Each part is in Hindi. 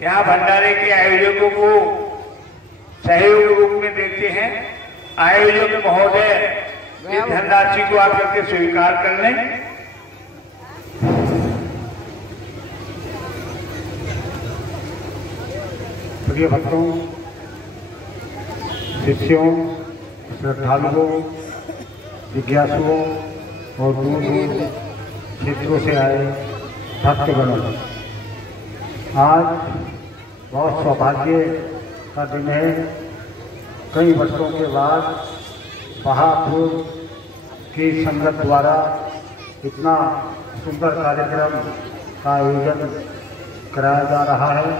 यहाँ भंडारे के आयोजकों को सहयोग रूप में देते हैं। आयोजक महोदय इस धनराशि को आप करके स्वीकार कर लें। प्रिय भक्तों, शिष्यों, श्रद्धालुओं, जिज्ञासुओं और दूर दूर क्षेत्रों से आए भक्तगणों, आज बहुत सौभाग्य का दिन है। कई वर्षों के बाद महापुर की संगत द्वारा इतना सुंदर कार्यक्रम का आयोजन कराया जा रहा है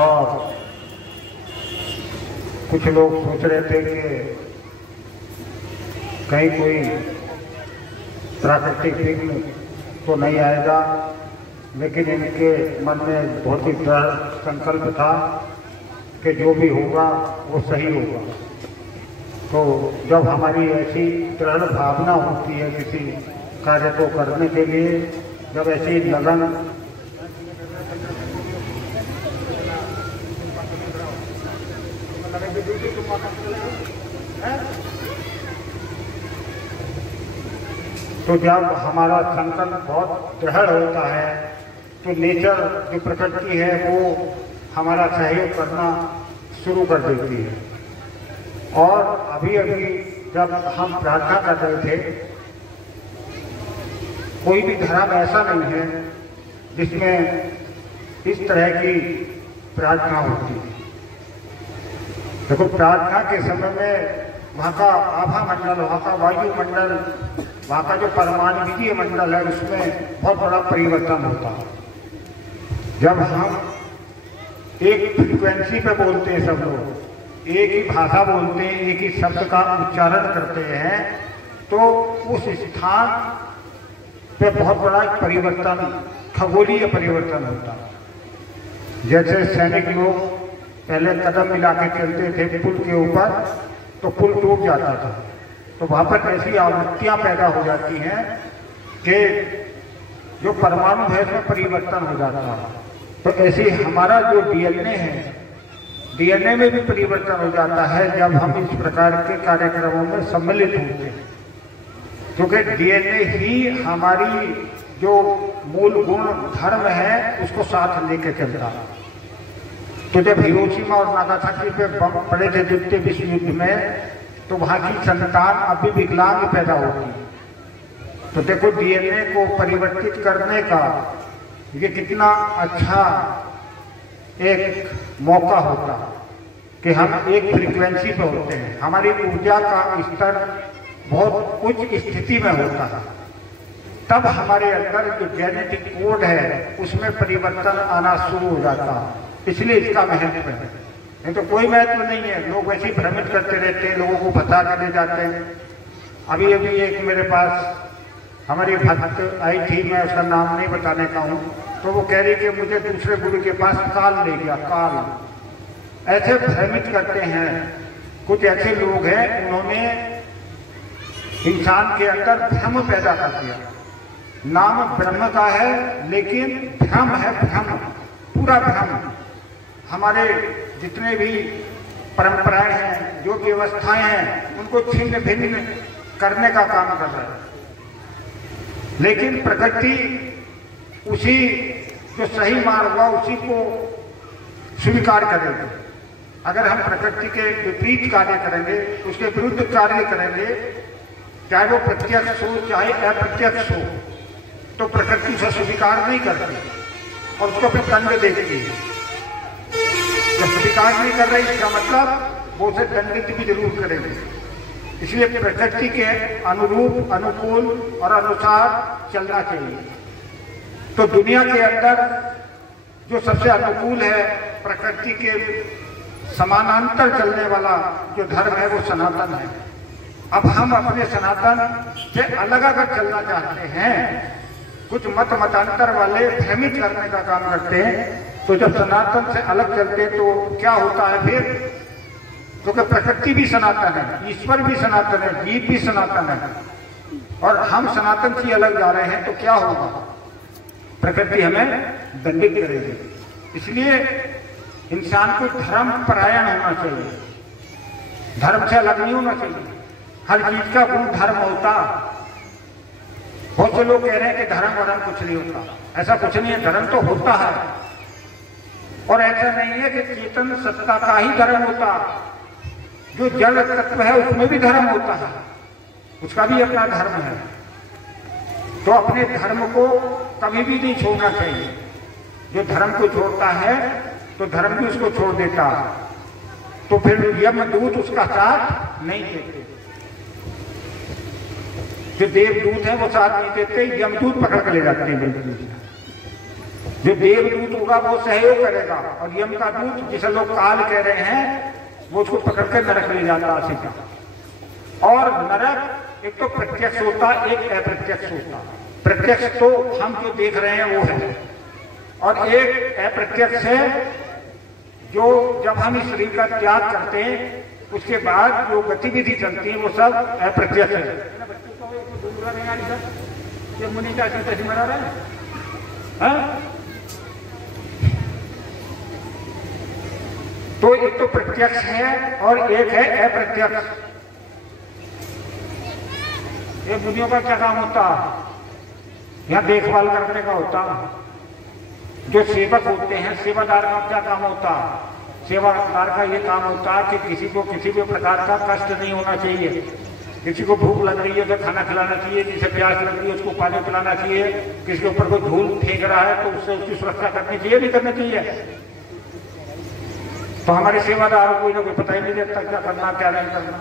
और कुछ लोग सोच रहे थे कि कहीं कोई प्राकृतिक विघ्न तो नहीं आएगा, लेकिन इनके मन में बहुत ही दृढ़ संकल्प था कि जो भी होगा वो सही होगा। तो जब हमारी ऐसी दृढ़ भावना होती है किसी कार्य को करने के लिए, जब ऐसी लगन तो जब हमारा संकल्प बहुत दृढ़ होता है तो नेचर जो प्रकृति है वो हमारा सहयोग करना शुरू कर देती है। और अभी अभी जब हम प्रार्थना कर रहे थे, कोई भी धर्म ऐसा नहीं है जिसमें इस तरह की प्रार्थना होती है। देखो, प्रार्थना के समय में वहाँ का आभा मंडल, वहाँ का वायुमंडल, वहाँ का जो परमाणुकीय मंडल है उसमें बहुत बड़ा परिवर्तन होता है। जब हम एक फ्रीक्वेंसी पे बोलते हैं, सब लोग एक ही भाषा बोलते हैं, एक ही शब्द का उच्चारण करते हैं, तो उस स्थान पे बहुत बड़ा परिवर्तन, खगोलीय परिवर्तन होता है। जैसे सैनिक लोग पहले कदम मिला के चलते थे पुल के ऊपर, तो पुल टूट जाता था, तो वहां पर ऐसी आवृत्तियां पैदा हो जाती हैं कि जो परमाणु है उसमें परिवर्तन हो जाता है। तो ऐसे हमारा जो डीएनए है, डीएनए में भी परिवर्तन हो जाता है जब हम इस प्रकार के कार्यक्रमों में सम्मिलित होते हैं, क्योंकि डीएनए ही हमारी जो मूल गुण धर्म है उसको साथ लेके चलता है। तो जब हिरोशिमा और नागासाकी पे बम पड़े थे द्वितीय विश्व युद्ध में, तो वहां की संतान अब भी विकलांग पैदा होती है। तो देखो, डीएनए को परिवर्तित करने का ये कितना अच्छा एक मौका होता है कि हम एक फ्रीक्वेंसी पे होते हैं, हमारी ऊर्जा का स्तर बहुत उच्च स्थिति में होता है। तब हमारे अंदर जो जेनेटिक कोड है उसमें परिवर्तन आना शुरू हो जाता है, इसलिए इसका महत्व है। नहीं तो कोई महत्व नहीं है। लोग वैसे ही भ्रमित करते रहते हैं, लोगों को बता कर ले जाते हैं। अभी अभी एक मेरे पास हमारी भक्त आई थी, मैं उसका नाम नहीं बताने का हूँ, तो वो कह रही कि मुझे दूसरे गुरु के पास काल ले गया। काल ऐसे भ्रमित करते हैं। कुछ ऐसे लोग हैं, उन्होंने इंसान के अंदर भ्रम पैदा कर दिया। नाम ब्रह्म का है, लेकिन भ्रम है, भ्रम, पूरा भ्रम। हमारे जितने भी परंपराएं हैं, जो व्यवस्थाएं हैं, उनको छिन्न भिन्न करने का काम कर रहे हैं। लेकिन प्रकृति उसी जो सही मार्ग हुआ उसी को स्वीकार करेगी। अगर हम प्रकृति के विपरीत कार्य करेंगे, उसके विरुद्ध कार्य करेंगे, चाहे वो प्रत्यक्ष हो चाहे अप्रत्यक्ष हो, तो प्रकृति उसे स्वीकार नहीं करती और उसको फिर दंड देती है। जब स्वीकार नहीं कर रही, इसका मतलब वो उसे दंडित भी जरूर करेगी। इसलिए प्रकृति के अनुरूप, अनुकूल और अनुसार चलना चाहिए। तो दुनिया के अंदर जो सबसे अनुकूल है, प्रकृति के समानांतर चलने वाला जो धर्म है वो सनातन है। अब हम अपने सनातन से अलग अगर चलना चाहते हैं, कुछ मतांतर वाले भ्रमित करने का काम करते हैं, तो जब सनातन से अलग चलते तो क्या होता है फिर? क्योंकि प्रकृति भी सनातन है, ईश्वर भी सनातन है, जीव भी सनातन है, और हम सनातन से अलग जा रहे हैं, तो क्या होगा? प्रकृति हमें दंडित करेगी। इसलिए इंसान को धर्म परायण होना चाहिए, धर्म से अलग नहीं होना चाहिए। हर चीज का गुण धर्म होता। बहुत से लोग कह रहे हैं कि धर्म वरम कुछ नहीं होता, ऐसा कुछ नहीं है, धर्म तो होता है। और ऐसा नहीं है कि चेतन सत्ता का ही धर्म होता, जो जड़ तत्व है उसमें भी धर्म होता है, उसका भी अपना धर्म है। तो अपने धर्म को कभी भी नहीं छोड़ना चाहिए। जो धर्म को छोड़ता है तो धर्म भी उसको छोड़ देता, तो फिर यमदूत उसका साथ नहीं देते। जो देवदूत है वो साथ नहीं देते, यमदूत पकड़ कर ले जाते हैं। बिल्कुल जो देवदूत होगा वो सहयोग करेगा, और यम का दूत जिसे लोग काल कह रहे हैं वो उसको पकड़ के नरक ले जाता सीधा। और नरक एक तो प्रत्यक्ष होता, एक अप्रत्यक्ष होता। प्रत्यक्ष तो हम जो देख रहे हैं वो है, और एक अप्रत्यक्ष है जो जब हम इस शरीर का त्याग करते हैं उसके बाद जो गतिविधि चलती है वो सब अप्रत्यक्ष है। तो एक तो प्रत्यक्ष है और एक है अप्रत्यक्ष। ये बुनियों का क्या काम होता, यहाँ देखभाल करने का होता। जो सेवक होते हैं, सेवादार का क्या काम होता, सेवादार का ये काम होता कि किसी को किसी भी प्रकार का कष्ट नहीं होना चाहिए। किसी को भूख लग रही है तो खाना खिलाना चाहिए, जिसे प्यास लग रही है उसको पानी पिलाना चाहिए, किसी के ऊपर कोई धूल फेंक रहा है तो उससे उसकी सुरक्षा करनी चाहिए, नहीं करनी चाहिए। तो हमारे सेवादारों को कोई पता ही नहीं देता क्या करना क्या नहीं करना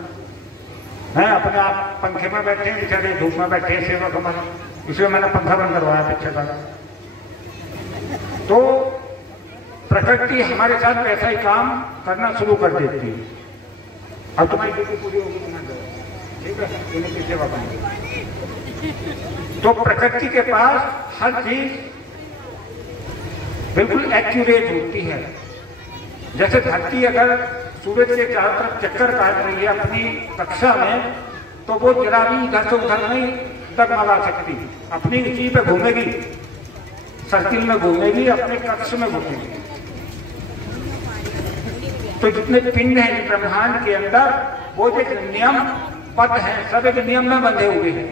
है। अपने आप पंखे में बैठे हैं बेचारे, धूप में बैठे हैं सेवक हमारे, इसलिए मैंने पंखा बंद करवाया पीछे का। तो प्रकृति हमारे साथ ऐसा ही काम करना शुरू कर देती है। अब तुम्हारी ड्यूटी पूरी होगी, ठीक है, इनकी सेवा करेंगे। तो प्रकृति के पास हर चीज बिल्कुल एक्यूरेट होती है। जैसे धरती अगर सूरज के चारों तरफ चक्कर काट रही है अपनी कक्षा में, तो वो जरा भी इधर से उधर नहीं डगमगा सकती, अपनी ऊंची पे घूमेगी, सर्किल में घूमेगी, अपने कक्ष में घूमेगी। तो जितने पिंड हैं ब्रह्मांड के अंदर वो जो नियम पद हैं सब एक नियम में बंधे हुए हैं।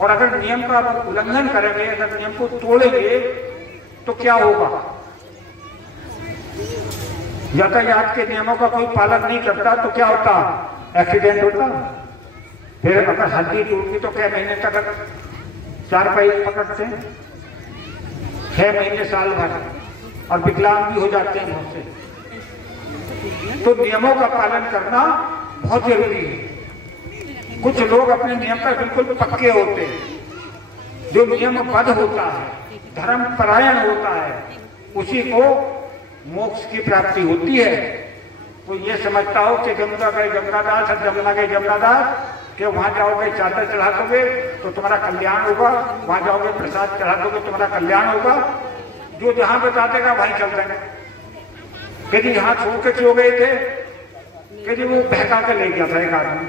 और अगर नियम का उल्लंघन करेंगे, अगर नियम को तोड़ेंगे तो क्या होगा। यातायात के नियमों का कोई पालन नहीं करता तो क्या होता, एक्सीडेंट होता। फिर अगर हड्डी टूटती तो क्या महीने तक 4 पहिए पकड़ते हैं, 6 महीने साल भर, और विकलांग भी हो जाते हैं बहुत से। तो नियमों का पालन करना बहुत जरूरी है। कुछ लोग अपने नियम पर बिल्कुल पक्के होते हैं। जो नियमबद्ध होता है, धर्म परायण होता है, उसी को मोक्ष की प्राप्ति होती है। वो ये समझता हो कि गंगा गए गंगादास और जमुना गए जमुनादास, कि वहां जाओगे चादर चढ़ा दोगे तो तुम्हारा कल्याण होगा, वहां जाओगे प्रसाद चढ़ा दोगे तुम्हारा कल्याण होगा। जो जहां बता देगा वहीं चल देंगे। कभी यहाँ छोड़ के क्यों गए थे, कभी वो बहका के ले गया था एक आदमी।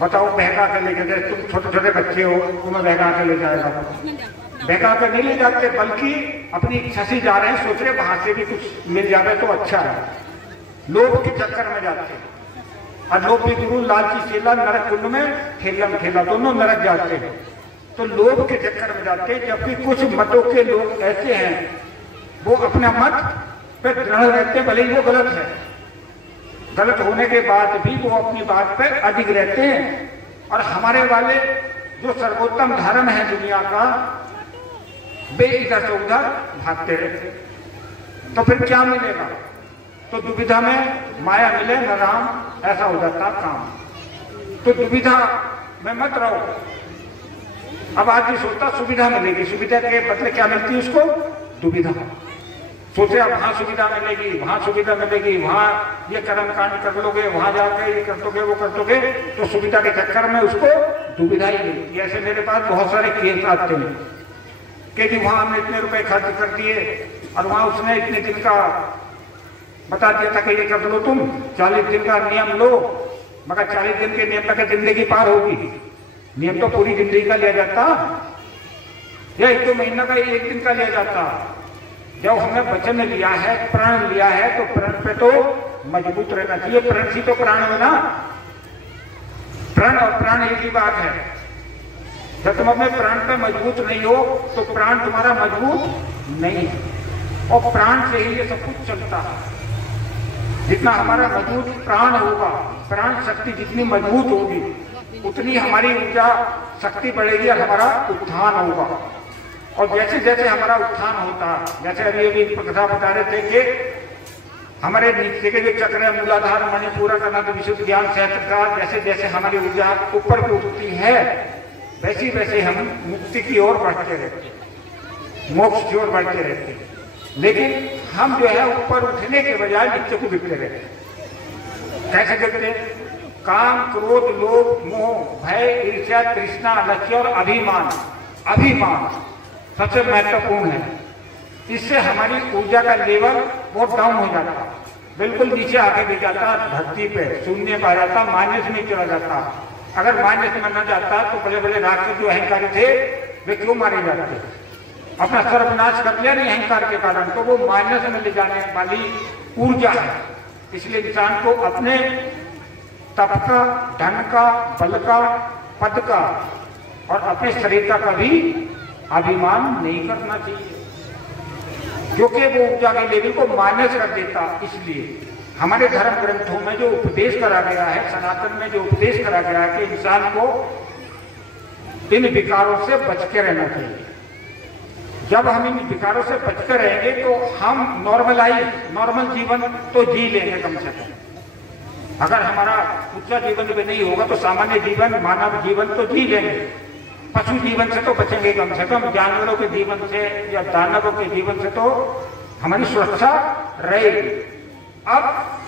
बताओ, बहका के ले गए, तुम छोटे छोटे बच्चे हो, तुम्हें बहका के ले जाएगा। बहका के नहीं ले जाते, बल्कि अपनी इच्छा से जा रहे हैं, सोच रहे वहां से भी कुछ मिल जाए तो अच्छा है। लोभ के चक्कर में जाते हैं। और लोभ भी गुरु लालची चेला नरक कुंड में खेलम खेला, दोनों नरक जाते हैं। तो लोभ के चक्कर में जाते हैं। जबकि कुछ मतों के लोग ऐसे हैं, वो अपना मत पे दृढ़ रहते, भले ही वो गलत है, गलत होने के बाद भी वो अपनी बात पे अडिग रहते हैं। और हमारे वाले जो सर्वोत्तम धर्म है दुनिया का, वे इधर से उधर भागते रहते। तो फिर क्या मिलेगा, तो दुविधा में माया मिले न राम, ऐसा हो जाता काम। तो दुविधा में मत रहो। अब आदमी सोचता सुविधा मिलेगी, सुविधा के बदले क्या मिलती है उसको, दुविधा। सोचे अब वहां सुविधा मिलेगी, वहां सुविधा मिलेगी, वहां ये कर्म कांड कर लोगे, वहां जाके ये कर दोगे, वो कर दोगे, तो सुविधा के चक्कर में उसको दुविधा ही मिलती है। ऐसे मेरे पास बहुत सारे केस आते हैं कि जी वहां हमने इतने रुपए खर्च कर दिए और वहां उसने इतने दिन का बता दिया था कि ये कर लो तुम, 40 दिन का नियम लो, मगर 40 दिन के नियम तक जिंदगी पार होगी। नियम तो पूरी जिंदगी का लिया जाता, या 1-2 महीना का 1 दिन का लिया जाता। जब हमने वचन लिया है, प्रण लिया है, तो प्रण पे तो मजबूत रहना चाहिए। प्रण ही तो प्राण है ना, प्रण और प्राण एक ही बात है। जब तुम अपने प्राण पे मजबूत नहीं हो तो प्राण तुम्हारा मजबूत नहीं है, और प्राण से ही ये सब कुछ चलता है। जितना हमारा मजबूत प्राण होगा, प्राण शक्ति जितनी मजबूत होगी, उतनी हमारी ऊर्जा शक्ति बढ़ेगी और हमारा उत्थान होगा। और जैसे जैसे हमारा उत्थान होता, जैसे अभी कथा बता रहे थे कि हमारे नीचे के जो चक्र है, मूलाधार, मणिपुर, अनादि, विशुद्ध ज्ञान, सहस्त्रकार, जैसे जैसे हमारी ऊर्जा ऊपर को उठती है, वैसे वैसे हम मुक्ति की ओर बढ़ते रहते हैं, मोक्ष की ओर बढ़ते रहते हैं। लेकिन हम जो है ऊपर उठने के बजाय नीचे को गिरते रहते हैं। कैसे गिरते हैं? काम, क्रोध, लोभ, मोह, भय, ईर्ष्या, तृष्णा, लक्ष्य और अभिमान। अभिमान सबसे महत्वपूर्ण है। इससे हमारी ऊर्जा का लेवल बहुत डाउन हो जाता, बिल्कुल नीचे आके गिर जाता, धरती पे शून्य पा जाता, माइनस में चला जाता। अगर माइनस में न जाता तो बड़े बड़े राक्षस जो अहंकारी थे वे क्यों मारे जाते? अपना सर्वनाश कर लिया नहीं अहंकार के कारण, तो वो माइनस में ले जाने वाली ऊर्जा है। इसलिए इंसान को अपने तप का, धन का, बल का, पद का और अपने शरीर का कभी अभिमान नहीं करना चाहिए, क्योंकि वो ऊर्जा के लेवल को माइनस कर देता। इसलिए हमारे धर्म ग्रंथों में जो उपदेश करा गया है, सनातन में जो उपदेश करा गया है कि इंसान को इन विकारों से बच के रहना चाहिए। जब हम इन विकारों से बचकर रहेंगे तो हम नॉर्मल जीवन तो जी लेंगे कम से कम। अगर हमारा उच्च जीवन भी नहीं होगा तो सामान्य जीवन, मानव जीवन तो जी लेंगे। पशु जीवन से तो बचेंगे कम से कम, जानवरों के जीवन से या दानवों के जीवन से तो हमारी सुरक्षा रहेगी। अब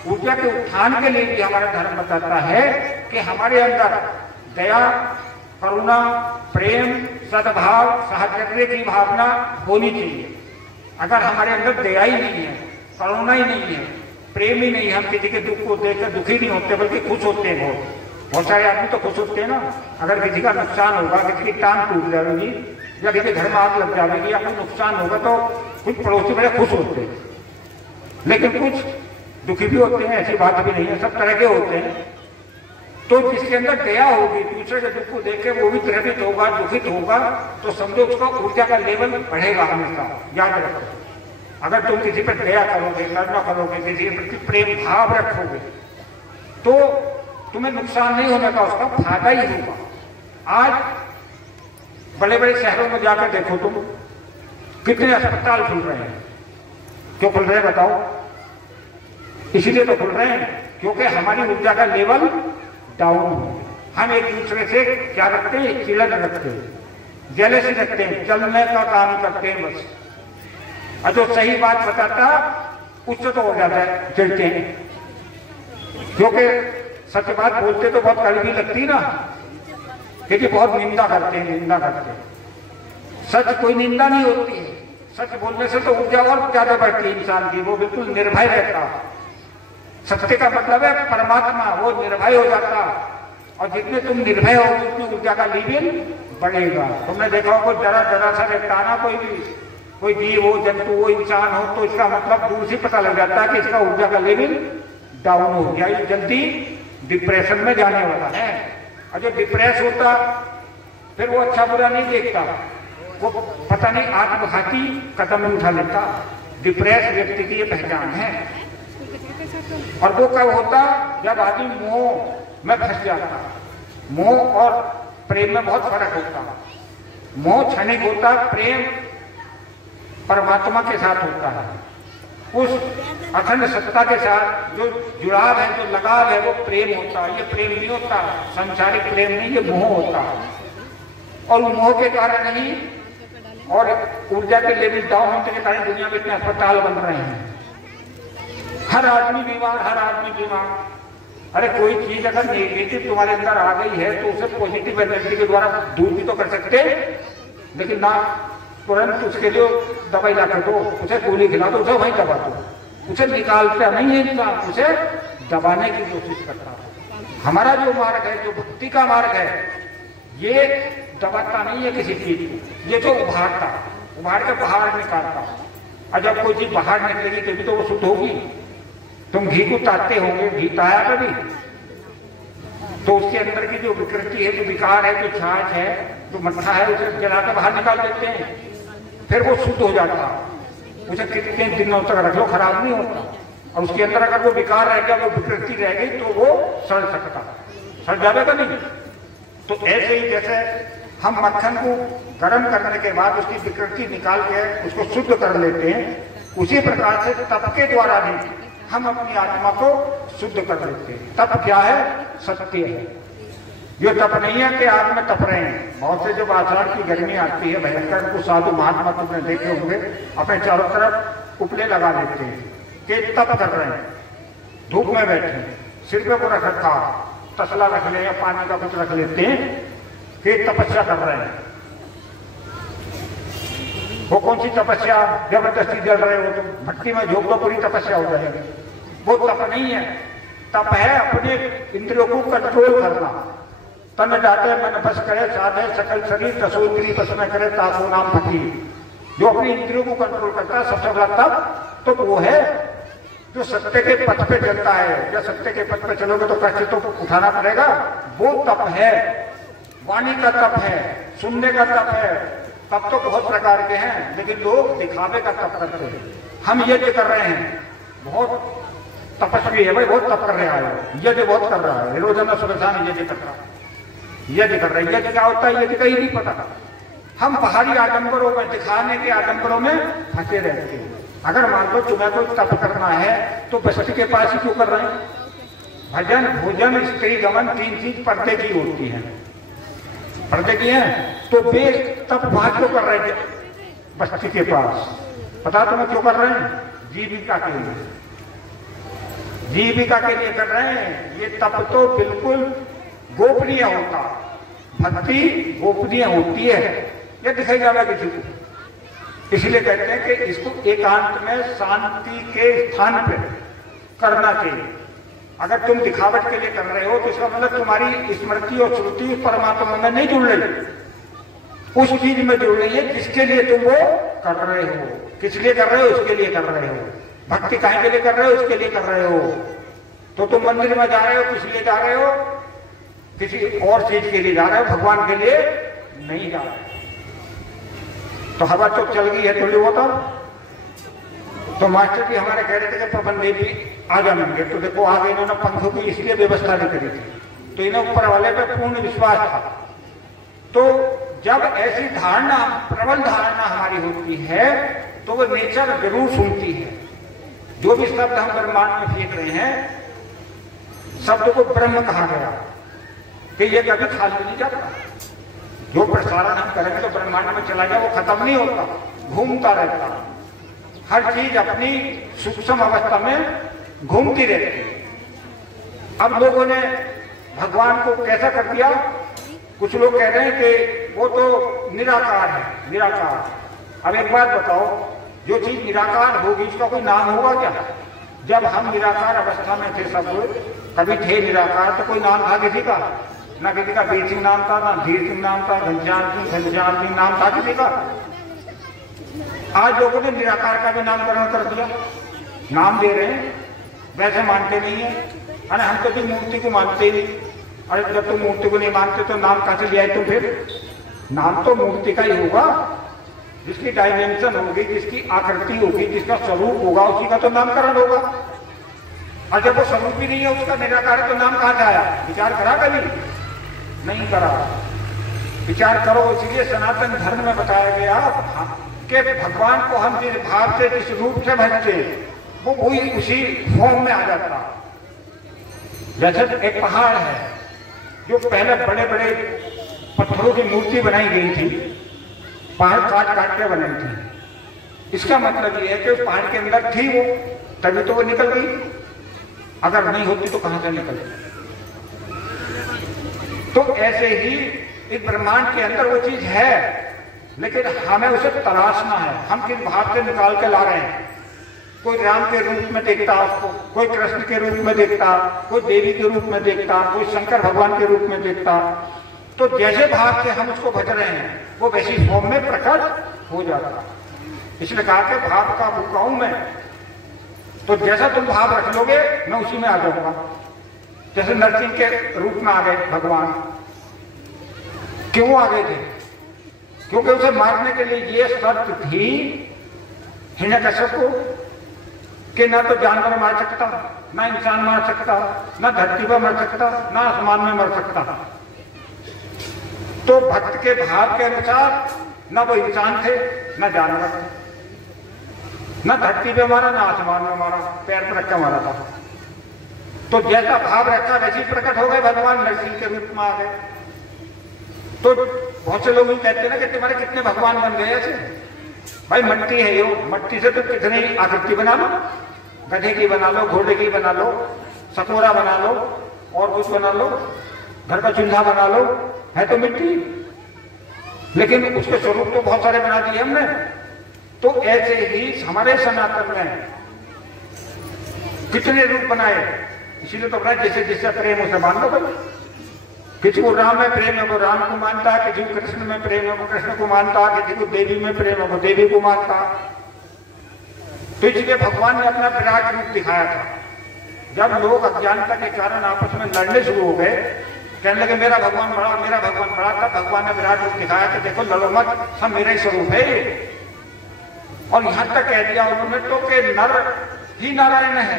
ऊर्जा के उत्थान के लिए भी हमारा धर्म बताता है कि हमारे अंदर दया, करुणा, प्रेम, सद्भाव, साहचर्य की भावना होनी चाहिए। अगर हमारे अंदर दया ही नहीं है, करुणा ही नहीं है, प्रेम ही नहीं है, हम किसी के दुख को देखकर दुखी नहीं होते बल्कि खुश होते हैं। बहुत सारे आदमी तो खुश होते हैं ना। अगर किसी का नुकसान होगा, किसी की टांग टूट जाएगी या किसी घर में आग लग जाएगी या कोई नुकसान होगा तो कुछ पड़ोसी बड़े खुश होते हैं, लेकिन कुछ दुखी भी होते हैं। ऐसी बात भी नहीं है, सब तरह के होते हैं। तो जिसके अंदर दया होगी, दूसरे के दुख को देख के वो भी प्रेरित होगा, दुखित होगा, तो समझो उसका ऊर्जा का लेवल बढ़ेगा हमेशा। याद रखो, अगर तुम किसी पर दया करोगे, करुणा करोगे, किसी के प्रति प्रेम भाव रखोगे तो तुम्हें नुकसान नहीं होने का, उसका फायदा ही होगा। आज बड़े बड़े शहरों में जाकर देखो तुम, कितने अस्पताल खुल रहे हैं। क्यों खुल रहे हैं बताओ? इसीलिए तो खुल रहे हैं क्योंकि हमारी ऊर्जा का लेवल डाउन हो। हम एक दूसरे से क्या रखते हैं? चिड़न रखते हैं, जेलसी रखते हैं, चलने का काम करते हैं बस। और जो सही बात बताता उससे तो हो जाता है चिढ़ते हैं, क्योंकि सच बात बोलते तो बहुत कड़वी लगती ना, क्योंकि बहुत निंदा करते हैं, निंदा करते हैं। सच कोई निंदा नहीं होती है, सच बोलने से तो ऊर्जा और ज्यादा बढ़ती है इंसान की, वो बिल्कुल निर्भय रहता है। सत्य का मतलब है परमात्मा, वो निर्भय हो जाता, और जितने तुम निर्भय हो उतनी ऊर्जा का लेवल बढ़ेगा। तुमने देखा हो कोई जरा सा रहता ना, कोई जीव हो, जंतु हो, इंसान हो, तो इसका मतलब दूर से पता लग जाता है कि इसका ऊर्जा का लेवल डाउन हो गया, ये जल्दी डिप्रेशन में जाने वाला है। और जो डिप्रेस होता फिर वो अच्छा बुरा नहीं देखता, वो पता नहीं आत्मघाती कदम उठा लेता। डिप्रेस व्यक्ति की ये पहचान है। और वो कब होता? जब आदमी मोह में फंस जाता। मोह और प्रेम में बहुत फर्क होता। मोह क्षणिक होता, प्रेम परमात्मा के साथ होता है, उस अखंड सत्ता के साथ जो जुड़ाव है, जो लगाव है, वो प्रेम होता है। ये प्रेम नहीं होता, संसारिक प्रेम नहीं, ये मोह होता है। और मोह के कारण ही और ऊर्जा के लेवल डाउन होने के कारण दुनिया में इतने अस्पताल बन रहे हैं। हर आदमी बीमार, हर आदमी बीमार। अरे कोई चीज अगर नेगेटिव तुम्हारे अंदर आ गई है तो उसे पॉजिटिव एनर्जी के द्वारा दूर भी तो कर सकते, लेकिन ना तुरंत उसके लिए दवाई ला कर दो, उसे गोली खिला दो, उसे वही दबा दो। उसे निकालता नहीं है इंसान, उसे दबाने की कोशिश करता है। हमारा जो मार्ग है, जो भक्ति का मार्ग है, ये दबाता नहीं है किसी चीज को, ये तो उभार के बाहर निकालता। और जब कोई चीज बाहर निकलेगी तभी तो वो शुद्ध होगी। तुम घी को ताते होंगे, घी ताया कभी, तो उसके अंदर की जो विकृति है, जो विकार है, जो छाछ है, जो मट्ठा है, उसे जलाकर बाहर निकाल देते हैं, फिर वो शुद्ध हो जाता। उसे कितने दिनों तक रख लो, खराब नहीं होता। और उसके अंदर अगर वो विकार रह गया, वो विकृति रह गई, तो वो सड़ सकता, सड़ जाएगा नहीं। तो ऐसे ही जैसे हम मक्खन को गर्म करने के बाद उसकी विकृति निकाल के उसको शुद्ध कर लेते हैं, उसी प्रकार से तप के द्वारा भी हम अपनी आत्मा को शुद्ध कर लेते हैं। तप क्या है? सत्य है। ये तप नहीं है कि आग में तप रहे हैं। बहुत से जब आषाढ़ की गर्मी आती है भयंकर, को साधु महात्मा तुमने देखे होंगे अपने चारों तरफ उपले लगा लेते हैं कि तप कर रहे हैं, धूप में बैठे, सिर पे को रख रखा, तसला रख ले या पानी का कुछ रख लेते हैं कि तपस्या कर रहे हैं। वो कौन सी तपस्या? जबरदस्ती जल रहे हो तुम, भट्टी में झोंक दो पूरी तपस्या हो जाएगी। वो तप नहीं है। तप है अपने इंद्रियों को कंट्रोल करना। तन जाते मन बस करे, साधे सकल शरीर, दसो इंद्री बस में करे, ताको नाम फकीर। जो अपनी इंद्रियों को कंट्रोल करता है सबसे बड़ा तप तो वो है जो सत्य के पथ पे चलता है। जब सत्य के पथ पे चलोगे तो कष्ट तो उठाना पड़ेगा, वो तप है। वाणी का तप है, सुनने का तप है। तप तो बहुत प्रकार के हैं, लेकिन लोग दिखावे का तप करते हैं। हम यज्ञ कर रहे हैं, बहुत तपस्वी है भाई, बहुत तप कर रहा है, यज्ञ बहुत कर रहा है, रोजाना सुबह शाम यज्ञ कर रहा है, यज्ञ कर रहे हैं। यज्ञ क्या होता है? यज्ञ का ही नहीं पता। हम बाहरी आडंबरों में, दिखाने के आडंबरों में फंसे रहते हैं। अगर मान लो तुम्हें कोई तप करना है तो बस्ती के पास ही क्यों कर रहे हैं? भजन, भोजन, स्त्री गमन, तीन चीज पर्दे की होती है, पर्दे की है। तो वे तप वहां क्यों कर रहे थे बस्ती के पास? पता तुम्हें क्यों कर रहे हैं? जीविका के लिए, जीविका के लिए कर रहे हैं। ये तप तो बिल्कुल गोपनीय होता, भक्ति गोपनीय होती है, ये दिखाई जाएगा किसी को। इसलिए कहते हैं कि इसको एकांत में शांति के स्थान पे करना चाहिए। अगर तुम दिखावट के लिए कर रहे हो तो इसका मतलब तुम्हारी स्मृति और श्रुति परमात्मा में नहीं जुड़ रही, उस चीज में जुड़ रही है जिसके लिए तुम वो कर रहे हो। किस लिए कर रहे हो? उसके लिए कर रहे हो। भक्ति काहे के लिए कर रहे हो? उसके लिए कर रहे हो। तो तुम मंदिर में जा रहे हो, किस लिए जा रहे हो? किसी और चीज के लिए जा रहे हो, भगवान के लिए नहीं जा रहे। तो हवा तो चल गई है थोड़ी बहुत, तो मास्टर जी हमारे कह रहे थे कि पवन देवी आ जाएंगे, तो देखो आगे इन्होंने पंखों की इसलिए व्यवस्था नहीं करी थी, तो इन्हें ऊपर वाले पे पूर्ण विश्वास था। तो जब ऐसी धारणा, प्रबल धारणा हमारी होती है तो वो नेचर जरूर सुनती है। जो भी शब्द हम ब्रह्मांड में फेंक रहे हैं, शब्द को ब्रह्म कहा गया कि ये कभी खाली नहीं जाता। जो प्रसारण हम करेंगे तो ब्रह्मांड में चला जाए, वो खत्म नहीं होता, घूमता रहता। हर चीज अपनी सूक्ष्म अवस्था में घूमती रहती है। अब लोगों ने भगवान को कैसा कर दिया? कुछ लोग कह रहे हैं कि वो तो निराकार है, निराकार। अब एक बात बताओ, जो चीज निराकार होगी उसका कोई नाम होगा क्या? जब हम निराकार अवस्था में थे सब, कभी थे निराकार तो कोई नाम था किसी का? ना किसी का वीर सिंह नाम था, ना धीर सिंह नाम था, घनश्याम सिंह नाम था किसी का? आज लोगों ने निराकार का भी नामकरण कर दिया, नाम दे रहे हैं, वैसे मानते नहीं है। अरे हम तो मूर्ति को मानते ही नहीं। अरे जब तुम मूर्ति को नहीं मानते तो नाम कहां से लिया तुम? फिर नाम तो मूर्ति का ही होगा, जिसकी डायमेंशन होगी, जिसकी आकृति होगी, जिसका स्वरूप होगा, उसी का तो नामकरण होगा। और जब वो स्वरूप ही नहीं है उसका, निराकार, तो नाम कहां से आया? विचार करा कभी? नहीं करा। विचार करो। इसलिए सनातन धर्म में बताया गया कि भगवान को हम जिस भाव से, जिस रूप से भजते वो वही उसी फॉर्म में आ जाता। जैसे एक पहाड़ है जो पहले बड़े बड़े पत्थरों की मूर्ति बनाई गई थी, पहाड़ काट काट के बनाई थी। इसका मतलब ये है कि उस पहाड़ के अंदर थी वो, तभी तो वो निकल गई। अगर नहीं होती तो कहां से निकल? तो ऐसे ही इस ब्रह्मांड के अंदर वो चीज है, लेकिन हमें उसे तलाशना है। हम किस भाव से निकाल के ला रहे हैं? कोई राम के रूप में देखता उसको, कोई कृष्ण के रूप में देखता, कोई देवी के रूप में देखता, कोई शंकर भगवान के रूप में देखता। तो जैसे भाव से हम उसको भज रहे हैं वो वैसी फॉर्म में प्रकट हो जाता। इसलिए कहा कि भाव का भूखा हूं मैं, तो जैसा तुम भाव रख लोगे मैं उसी में आ जाऊंगा। जैसे नरसिंह के रूप में आ गए भगवान। क्यों आ गए थे? क्योंकि उसे मारने के लिए ये शर्त थी हिरण्यकश्यप को कि ना तो जानवर मार सकता, ना इंसान मार सकता, ना धरती पर मर सकता, ना आसमान में मर सकता। तो भक्त के भाव के अनुसार ना वो इंसान थे, ना जानवर थे, ना धरती पे मारा, ना आसमान में मारा, पैर पर रख के मारा था। तो जैसा भाव रखा वैसे ही प्रकट हो गए भगवान, नरसिंह के रूप में आ गए। तो बहुत से लोग कहते हैं ना कि तुम्हारे कितने भगवान बन गए ऐसे। भाई मट्टी है यो, मट्टी से तो कितनी आकृति बना लो, गधे की बना लो, घोड़े की बना लो, सकोरा बना लो, और कुछ बना लो, घर का चूल्हा बना लो, है तो मिट्टी, लेकिन उसके स्वरूप तो बहुत सारे बना दिए हमने। तो ऐसे ही हमारे सनातन में कितने रूप बनाए, इसीलिए तो बनाए जैसे जिससे प्रेम उसे मान लो भाई। किसी को राम में प्रेम है वो राम को मानता है, किसी को कृष्ण में प्रेम है वो कृष्ण को मानता है, किसी को देवी में प्रेम है वो देवी को मानता। तो इसलिए भगवान ने अपना विराट रूप दिखाया था। जब लोग अज्ञानता के कारण आपस में लड़ने शुरू हो गए, कहने लगे मेरा भगवान बड़ा, मेरा भगवान बड़ा, था भगवान ने विराट रूप दिखाया कि देखो लड़ो मत, सब मेरा ही स्वरूप है। और यहां तक कह दिया उन्होंने तो कि नर ही नारायण है,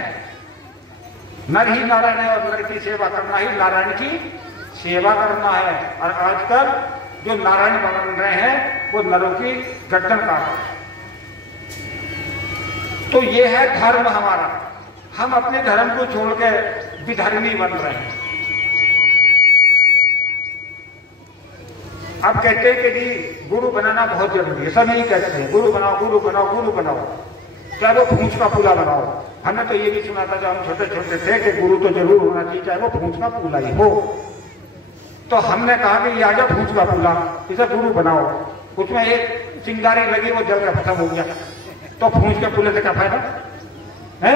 नर ही नारायण है, और नर की सेवा करना ही नारायण की सेवा करना है। और आजकल जो नारायण बन रहे हैं वो नरों की गर्दन काट रहे हैं। तो ये है धर्म हमारा, हम अपने धर्म को छोड़ के विधर्मी बन रहे हैं। अब कहते हैं कि जी गुरु बनाना बहुत जरूरी है, सब यही कहते हैं गुरु बनाओ, गुरु बनाओ, गुरु बनाओ, चाहे वो फूंस का पुला बनाओ। हमने तो ये भी सुना था जब हम छोटे छोटे थे कि गुरु तो जरूर होना चाहिए, चाहे वो फूंस का पुला ही हो। तो हमने कहा कि ये आ जाओ फूंस का पुला, इसे गुरु बनाओ। उसमें एक चिंगारी लगी, वो जल कर खत्म हो गया, तो फूंस के पुले से क्या फायदा है?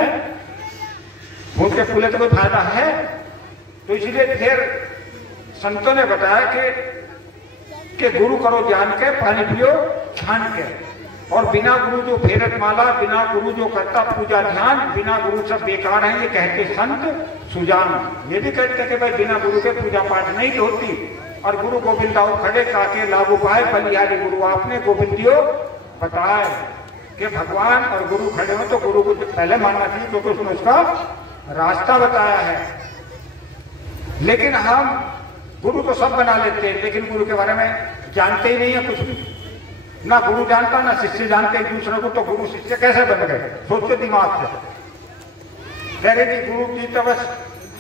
फूंस के पुले से कोई फायदा है? तो इसलिए फिर संतों ने बताया कि गुरु करो जान के, पानी पियो छान के, और बिना गुरु जो फेरत माला, बिना गुरु जो करता पूजा ध्यान, बिना गुरु सब बेकार है, ये कहते संत सुजान। ये भी कहते कि भाई बिना गुरु के पूजा पाठ नहीं होती। और गुरु गोविंद दाऊ खड़े काके लागू पाए, बलिहारी गुरु आपने गोविंद दियो बताए कि भगवान और गुरु खड़े हो तो गुरु को पहले मानना चाहिए, क्योंकि उसने उसका रास्ता बताया है। लेकिन हम गुरु तो सब बना लेते हैं, लेकिन गुरु के बारे में जानते ही नहीं है कुछ भी। ना गुरु जानता ना शिष्य जानते एक दूसरे को, तो गुरु शिष्य कैसे बन गए? सोचो दिमाग से। कह रहे कि गुरु की तो बस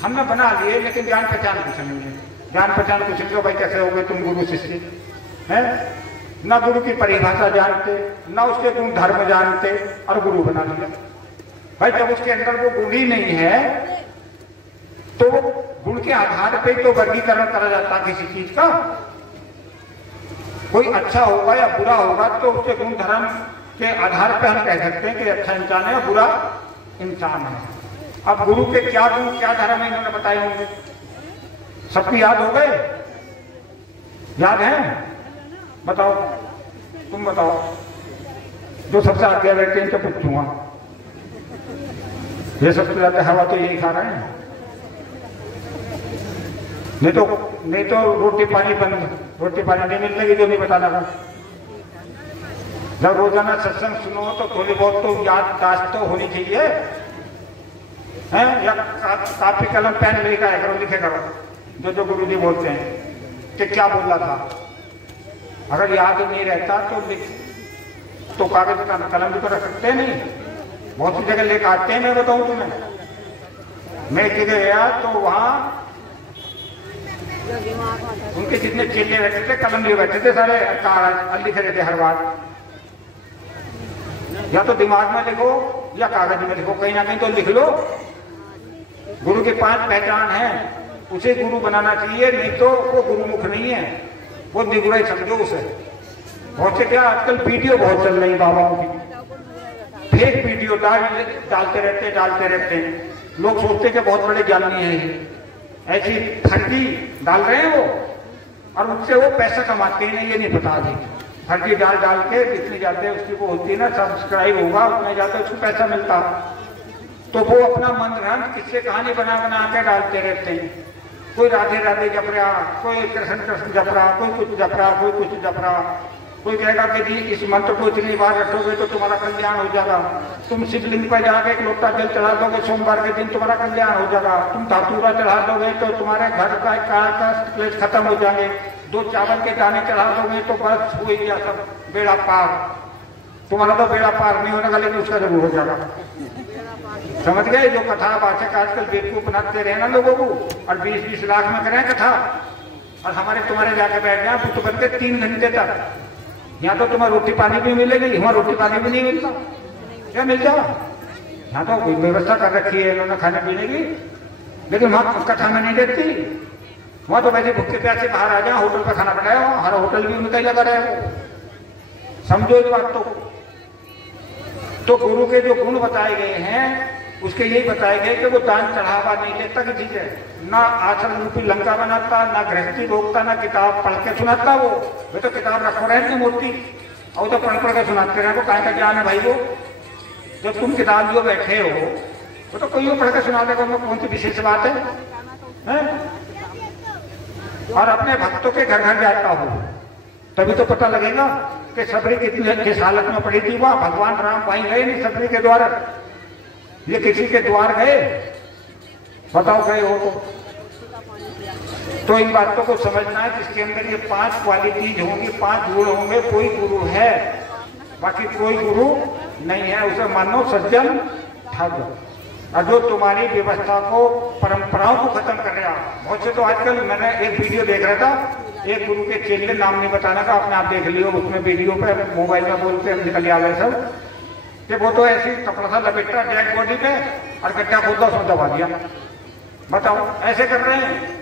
हमने बना लिए, लेकिन जान पहचान कुछ नहीं है। जान पहचान कुछ नहीं, भाई कैसे हो गए तुम गुरु शिष्य है? ना गुरु की परिभाषा जानते, ना उसके गुण धर्म जानते, और गुरु बना लिया। भाई जब उसके अंदर वो गुण ही नहीं है तो गुण के आधार पर तो वर्गीकरण करा जाता किसी चीज का। कोई अच्छा होगा या बुरा होगा तो उसके गुण धर्म के आधार पर हम कह सकते हैं कि अच्छा इंसान है, बुरा इंसान है। अब गुरु के क्या गुण क्या धर्म है इन्होंने बताए होंगे, सबकी याद हो गए? याद है? बताओ, तुम बताओ, जो सबसे आगे बैठे हैं इनसे पूछूंगा। ये सबसे ज्यादा हवा तो यही खा रहे हैं, नहीं तो रोटी पानी बंद, रोटी पानी नहीं मिलने की जो नहीं पता लगा। जब रोजाना सत्संग सुनो तो थोड़ी बहुत तो याददाश्त तो होनी चाहिए, हैं? या कापी कलम पेन लेकर करो, लिखे करो जो गुरु जी बोलते हैं कि क्या बोला था। अगर याद नहीं रहता तो कागज का कलम भी तो रख सकते नहीं, बहुत सी जगह लेकर आते हैं। मैं बताऊं तुम्हें, मैं एक जगह गया तो वहां उनके जितने चेले बैठे थे कलम लिए बैठे थे, सारे कागज लिख रहे थे हर बार। या तो दिमाग में लिखो या कागज में लिखो, कहीं ना कहीं तो लिख लो। गुरु के 5 पहचान है, उसे गुरु बनाना चाहिए, नहीं तो वो गुरुमुख नहीं है, वो निगुराई समझो उसे। बहुत से क्या आजकल वीडियो बहुत चल रही बाबाओं की, फेक वीडियो डालते रहते हैं। लोग सोचते कि बहुत बड़े ज्ञानी है, ऐसी फर्जी डाल रहे हैं वो, और उससे वो पैसा कमाते हैं। ये नहीं पता जी फर्जी डाल डाल के जितनी जाते हैं उसकी वो होती है ना, सब्सक्राइब होगा उतना जाते उसको पैसा मिलता, तो वो अपना मंत्रहंत किससे कहानी बना बना के डालते रहते हैं। कोई राधे राधे जप रहा, कोई कृष्ण कृष्ण जप रहा, कोई कुछ जप रहा, कोई कुछ जप रहा। कोई कहेगा कि जी इस मंत्र को इतनी बार रटोगे तो तुम्हारा कल्याण हो जाएगा। तुम शिवलिंग पर जाके एक लोटा जल चढ़ा दोगे सोमवार के दिन, तुम्हारा कल्याण हो जाएगा। तुम धातुरा चढ़ा दोगे तो तुम्हारे घर का क्लेश खत्म हो जाएंगे। 2 चावल के दाने चढ़ा दोगे तो बस हो गया सब बेड़ा पार। तुम्हारा तो बेड़ा पार नहीं होने का, लेकिन उसका जरूर हो जाएगा। समझ गए? जो कथा वाचक आजकल बेवकूफ बनाते रहे ना लोगों को, और 20-20 लाख में करें कथा, और हमारे तुम्हारे जाके बैठ जाए पुत बन के 3 घंटे तक। यहाँ तो तुम्हें रोटी पानी भी मिलेगी, वहां रोटी पानी भी नहीं मिलता। क्या मिल जाओ? यहाँ तो कोई व्यवस्था कर रखी है इन्होंने खाने पीने की, लेकिन वहां कथा में नहीं देती। वहां तो वैसे भूखे प्यासे बाहर आ जाओ, होटल पर खाना बनाया, हर होटल भी उनका ही लगा रहे हो। समझो इस बात तो गुरु के जो गुण बताए गए हैं उसके यही बताए गए कि वो दान चढ़ावा नहीं देता किसी से, ना आश्रम रूपी लंका बनाता, ना गृहस्थी रोकता, ना किताब पढ़ के सुनाता। वो तो किताब रखो रहती मूर्ति, और तो पढ़ के सुनाते रहे। वो काहे का ज्ञान है भाई? वो जब तुम किताब जो बैठे हो वो तो कोई पढ़ के सुना देगा, कौन सी विशेष बात है? और अपने भक्तों के घर घर जाता हो तभी तो पता लगेगा कि सबरी कितनी अच्छी हालत में पड़ी थी। वहां भगवान राम वहीं गए नहीं सबरी के द्वार, ये किसी के द्वार गए? बताओ गए हो तो इन बातों को समझना है जिसके अंदर ये 5 क्वालिटीज होंगी, 5 गुण होंगे। कोई गुरु है, बाकी कोई गुरु नहीं है। उसे मानो सज्जन ठग, और जो तुम्हारी व्यवस्था को परंपराओं को खत्म कर रहा। बहुत से तो आजकल मैंने एक वीडियो देख रहा था, एक गुरु के चेले, नाम नहीं बताना का, अपने आप देख लियो। उसमें वीडियो पे मोबाइल में बोलते हम निकल आ गए सब कि वो तो ऐसी कपड़ा सा लपेटा डेड बॉडी पे और गड्ढा खोदा उसमें दबा दिया। बताओ, ऐसे कर रहे हैं।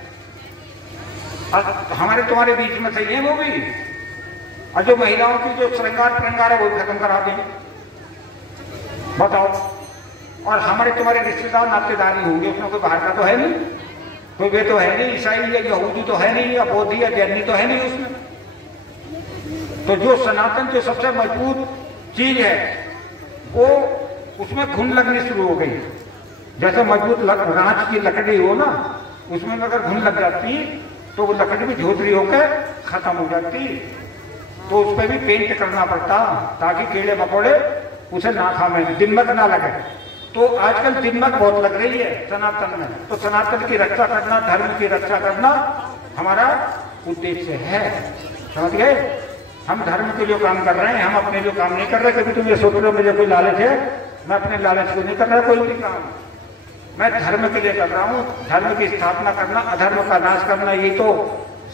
और हमारे तुम्हारे बीच में सही है वो भी, और जो महिलाओं की जो श्रृंगार प्रंगार है वो खत्म करा दें। बताओ, और हमारे तुम्हारे रिश्तेदार नातेदारी होंगे, उसमें कोई बाहर का तो है नहीं, कोई वे तो है नहीं, ईसाई या यहूदी तो है नहीं, या बौद्धी या जैनी तो है नहीं उसमें। तो जो सनातन जो सबसे मजबूत चीज है वो उसमें घुन लगनी शुरू हो गई। जैसे मजबूत रांच की लकड़ी हो ना, उसमें अगर घुन लग जाती तो वो लकड़ी भी झोतरी होकर खत्म हो जाती। तो उस पर भी पेंट करना पड़ता ताकि कीड़े मकोड़े उसे ना खावे, दिमक ना लगे। तो आजकल दिमक बहुत लग रही है सनातन में। तो सनातन की रक्षा करना, धर्म की रक्षा करना हमारा उद्देश्य है। समझ गए? हम धर्म के लिए काम कर रहे हैं, हम अपने लिए काम नहीं कर रहे। कभी तुम ये सोच रहे हो मुझे कोई लालच है, मैं अपने लालच को नहीं कर रहा कोई भी काम, मैं धर्म के लिए कर रहा हूं। धर्म की स्थापना करना, अधर्म का नाश करना, ये तो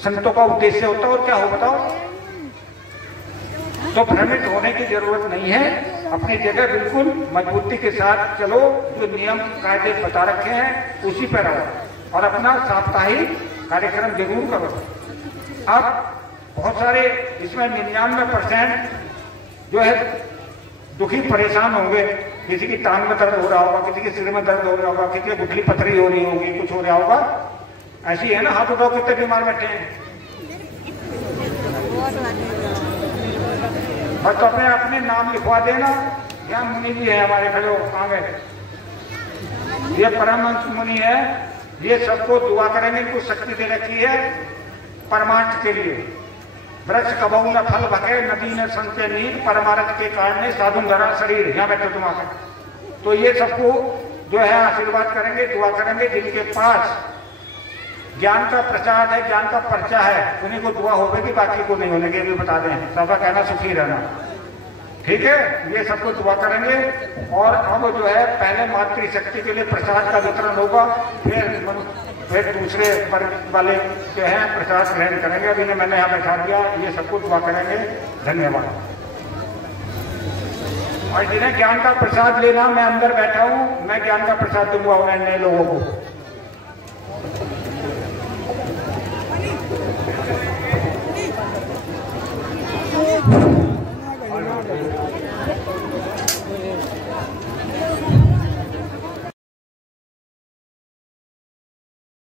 संतों का उद्देश्य होता है। और क्या हो बताओ? तो भ्रमित होने की जरूरत नहीं है, अपनी जगह बिल्कुल मजबूती के साथ चलो। जो नियम कायदे बता रखे हैं उसी पर रहो, और अपना साप्ताहिक कार्यक्रम जरूर करो। अब बहुत सारे इसमें 99% जो है दुखी परेशान होंगे। किसी की टांग में दर्द हो रहा होगा, किसी के सिर में दर्द हो रहा होगा, किसी की गुठली पथरी हो रही होगी, कुछ हो रहा होगा। ऐसी है ना, हाथ उठाओ कितने बीमार बैठे हैं। बस तो अपने नाम लिखवा देना। यहाँ मुनि जी है हमारे खड़े आगे, ये परमहंस मुनि है, ये सबको दुआ करेंगे, इनको शक्ति दे रखी है परमार्थ के लिए। वृक्ष कबहू न फल भगे, नदी न संचय नीर, परमार्थ के कारण साधु धरा शरीर। यहाँ बैठे तुम आकर, तो ये सबको जो है आशीर्वाद करेंगे, दुआ करेंगे। जिनके पास ज्ञान का प्रसाद है, ज्ञान का पर्चा है, उन्हीं को दुआ होगी, बाकी को नहीं होने के भी बता दें। सबका कहना सुखी रहना, ठीक है? ये सबको दुआ करेंगे। और अब जो है पहले मातृशक्ति के लिए प्रसाद का वितरण होगा, फिर दूसरे वर्ग वाले जो है प्रसाद ग्रहण करेंगे। अभी मैंने यहाँ बैठा दिया, ये सबको दुआ करेंगे। धन्यवाद। और जिन्हें ज्ञान का प्रसाद लेना, मैं अंदर बैठा हूँ, मैं ज्ञान का प्रसाद दूंगा उन्हें नए लोगों को।